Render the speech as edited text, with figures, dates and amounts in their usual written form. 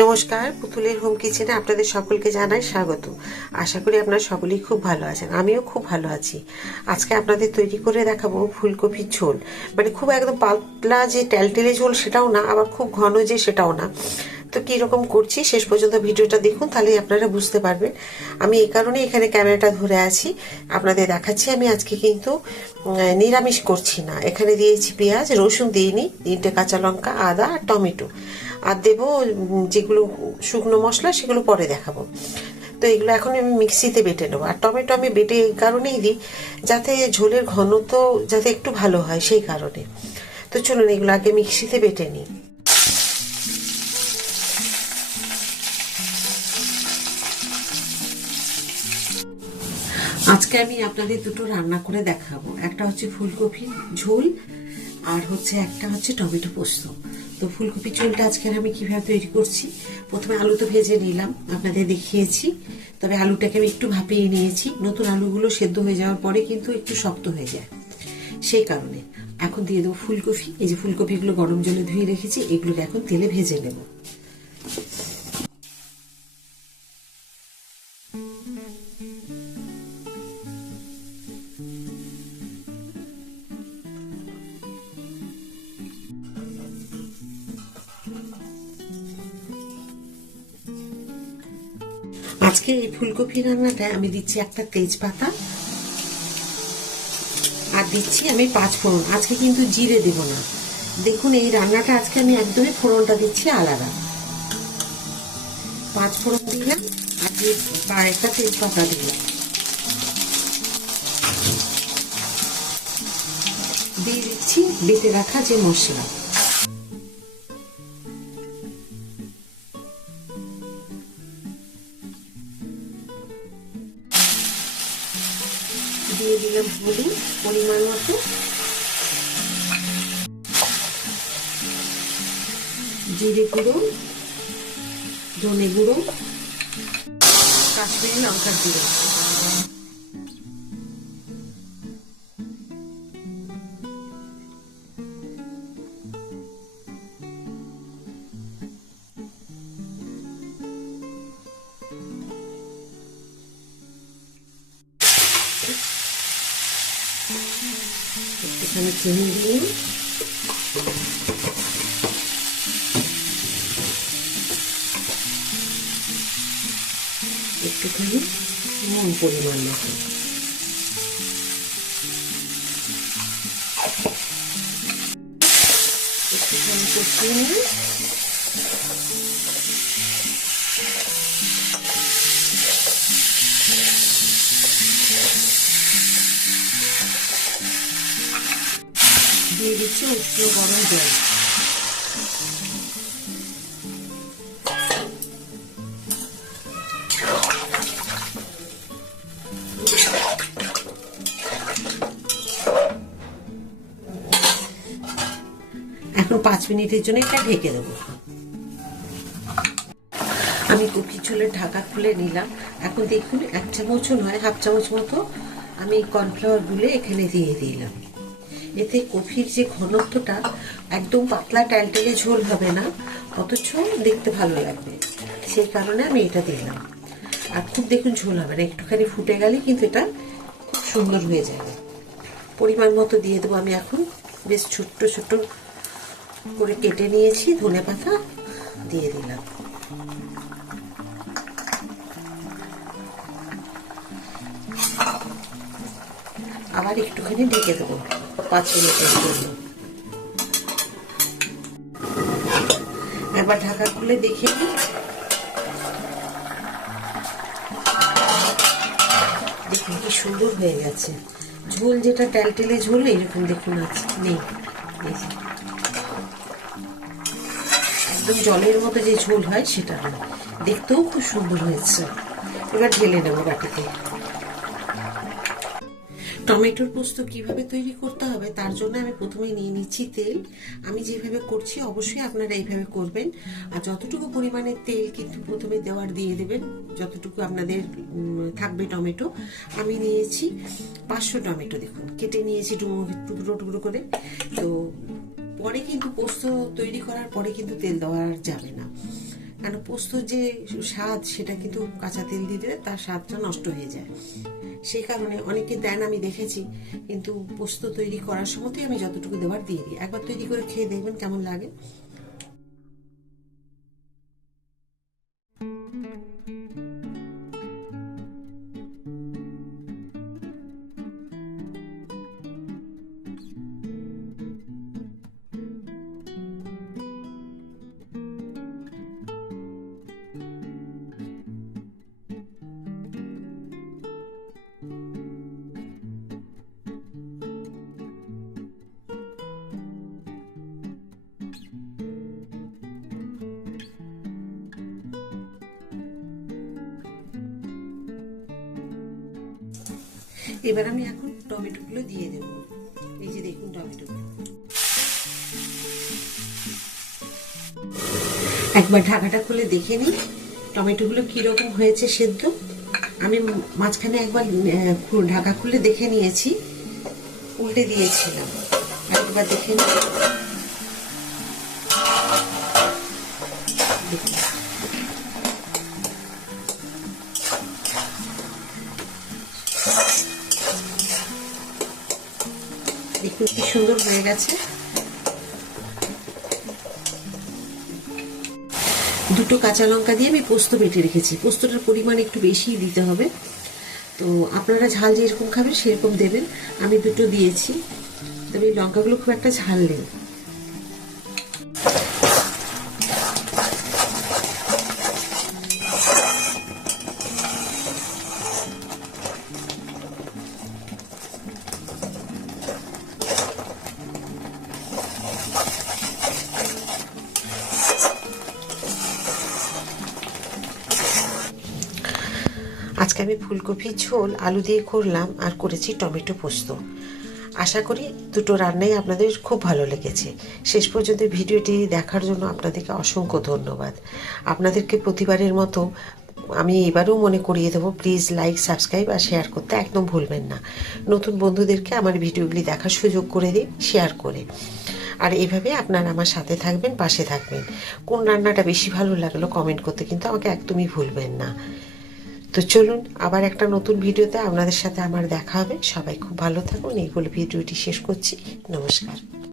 নমস্কার, পুতুলের হোম কিচেনে আপনাদের সকলকে জানাই স্বাগত। আশা করি আপনারা সকলেই খুব ভালো আছেন, আমিও খুব ভালো আছি। আজকে আপনাদের তৈরি করে দেখাবো ফুলকপির ঝোল। মানে খুব একদম পাতলা যে টেলটেলে ঝোল সেটাও না, আবার খুব ঘন যে সেটাও না। তো কীরকম করছি শেষ পর্যন্ত ভিডিওটা দেখুন, তাহলেই আপনারা বুঝতে পারবেন। আমি এই কারণে এখানে ক্যামেরাটা ধরে আছি, আপনাদের দেখাচ্ছি। আমি আজকে কিন্তু নিরামিষ করছি না। এখানে দিয়েছি পেঁয়াজ, রসুন দিইনি, 3টে কাঁচা লঙ্কা, আদা আর টমেটো। আর দেবো যেগুলো শুকনো মশলা, সেগুলো পরে দেখাবো। তো এগুলো এখন আমি মিক্সিতে বেটে নেবো। আর টমেটো আমি বেটে এই কারণেই দিই যাতে ঝোলের ঘনত্ব যাতে একটু ভালো হয়, সেই কারণে। তো চলুন এগুলো আগে মিক্সিতে বেটে নিই। আজকে আমি আপনাদের দুটো রান্না করে দেখাবো। একটা হচ্ছে ফুলকপির ঝোল, আর একটা হচ্ছে টমেটো পোস্ত। তো ফুলকপির ঝোলটা আজকে আমি কিভাবে তৈরি করছি, প্রথমে আলু তো ভেজে নিলাম, আপনাদের দেখিয়েছি। তবে আলুটাকে আমি একটু ভাপিয়ে নিয়েছি। নতুন আলুগুলো সেদ্ধ হয়ে যাওয়ার পরে কিন্তু একটু শক্ত হয়ে যায়, সেই কারণে। এখন দিয়ে দেবো ফুলকপি। এই যে ফুলকপিগুলো গরম জলে ধুয়ে রেখেছি, এগুলোকে এখন তেলে ভেজে নেব। আজকে এই ফুলকপি রান্নাটায় আমি দিচ্ছি একটা তেজপাতা, আর দিচ্ছি আমি 5 ফোড়ন। আজকে কিন্তু জিরে দেব না। দেখুন এই রান্নাটা আজকে আমি একদমই ফোড়নটা দিচ্ছি আলাদা। 5 ফোড়ন দিলাম, আর একটা তেজপাতা দিলাম। দিয়ে দিচ্ছি বেটে রাখা যে মশলা। দিয়ে দিলাম হলুদ পরিমাণ মতো, জিরে গুঁড়ো, ধনে গুঁড়ো, কাশ্মীরি লঙ্কার গুঁড়ো। একটুখানি চিনি দিয়ে একটুখানি নুন পরিমাণ মতো, একটুখানি কষিয়ে নিয়ে দিয়ে দিচ্ছি উষ্ণ গরম জল। এখন 5 মিনিটের জন্য এটা ঢেকে দেবো। আমি কপির ঝোলের ঢাকা খুলে নিলাম। এখন দেখুন 1 চামচও নয়, হাফ চামচ মতো আমি কর্নফ্লাওয়ার গুলে এখানে দিয়ে দিলাম। এতে কফির যে ঘনত্বটা, একদম পাতলা টেলটেলে ঝোল হবে না, অথচ দেখতে ভালো লাগবে, সেই কারণে আমি এটা দিলাম। আর খুব দেখুন ঝোল হবে না, একটুখানি ফুটে গেলে কিন্তু এটা খুব সুন্দর হয়ে যাবে। পরিমাণ মতো দিয়ে দেবো আমি এখন। বেশ ছোট্ট ছোট্ট করে কেটে নিয়েছি ধনেপাতা, দিয়ে দিলাম। আবার একটুখানি ঢেকে দেবো 5 মিনিটের জন্য। একবার ঢাকা খুলে দেখে নিই। দেখুন কি সুন্দর হয়ে গেছে ঝোল। যেটা টেলটেলে ঝোল এরকম দেখুন আছে নেই, একদম জলের মতো যে ঝোল হয় সেটা নয়, দেখতেও খুব সুন্দর হয়েছে। এবার ঢেলে নেবো বাটিতে। টমেটোর পোস্ত কিভাবে তৈরি করতে হবে তার জন্য আমি প্রথমে নিয়ে নিচ্ছি তেল। আমি যেভাবে করছি অবশ্যই আপনারা এইভাবে করবেন। আর যতটুকু পরিমাণের তেল কিন্তু প্রথমে দিয়ে দেবেন, যতটুকু আপনাদের থাকবে টমেটো। আমি নিয়েছি 500 টমেটো, দেখুন কেটে নিয়েছি টুকরো টুকরো করে। তো পরে কিন্তু পোস্ত তৈরি করার পরে কিন্তু তেল দেওয়া আর যাবে না, কারণ পোস্তর যে স্বাদ সেটা কিন্তু কাঁচা তেল দিলে তার স্বাদটা নষ্ট হয়ে যায়। সেই কারণে অনেকে দেন, আমি দেখেছি, কিন্তু পোস্ত তৈরি করার সময়তেই আমি যতটুকু দেওয়ার দিয়ে দিই। একবার তৈরি করে খেয়ে দেখবেন কেমন লাগে। এবার আমি এখন টমেটোগুলো দিয়ে দেব। এই যে দেখুন টমেটোগুলো, একবার ঢাকাটা খুলে দেখে নিই টমেটোগুলো কিরকম হয়েছে সেদ্ধ। আমি মাঝখানে একবার ঢাকা খুলে দেখে নিয়েছি, উল্টে দিয়েছিলাম, একবার দেখে নিই। দেখুন কি সুন্দর হয়ে গেছে। দুটো কাঁচা লঙ্কা দিয়ে আমি পোস্ত বেটে রেখেছি। পোস্তটার পরিমাণ একটু বেশি দিতে হবে, তো আপনারা ঝাল যেরকম খাবেন সেরকম দেবেন। আমি দুটো দিয়েছি, তবে এই লঙ্কাগুলো খুব একটা ঝাল নেই। আজকে আমি ফুলকপির ঝোল আলু দিয়ে করলাম, আর করেছি টমেটো পোস্ত। আশা করি দুটো রান্নাই আপনাদের খুব ভালো লেগেছে। শেষ পর্যন্ত ভিডিওটি দেখার জন্য আপনাদেরকে অসংখ্য ধন্যবাদ। আপনাদেরকে প্রতিবারের মতো আমি এবারেও মনে করিয়ে দেবো, প্লিজ লাইক, সাবস্ক্রাইব আর শেয়ার করতে একদম ভুলবেন না। নতুন বন্ধুদেরকে আমার ভিডিওগুলি দেখার সুযোগ করে দিন শেয়ার করে। আর এইভাবে আপনারা আমার সাথে থাকবেন, পাশে থাকবেন। কোন রান্নাটা বেশি ভালো লাগলো কমেন্ট করতে কিন্তু আমাকে একদমই ভুলবেন না। তো চলুন আবার একটা নতুন ভিডিওতে আপনাদের সাথে আমার দেখা হবে। সবাই খুব ভালো থাকুন। এই বলে ভিডিওটি শেষ করছি। নমস্কার।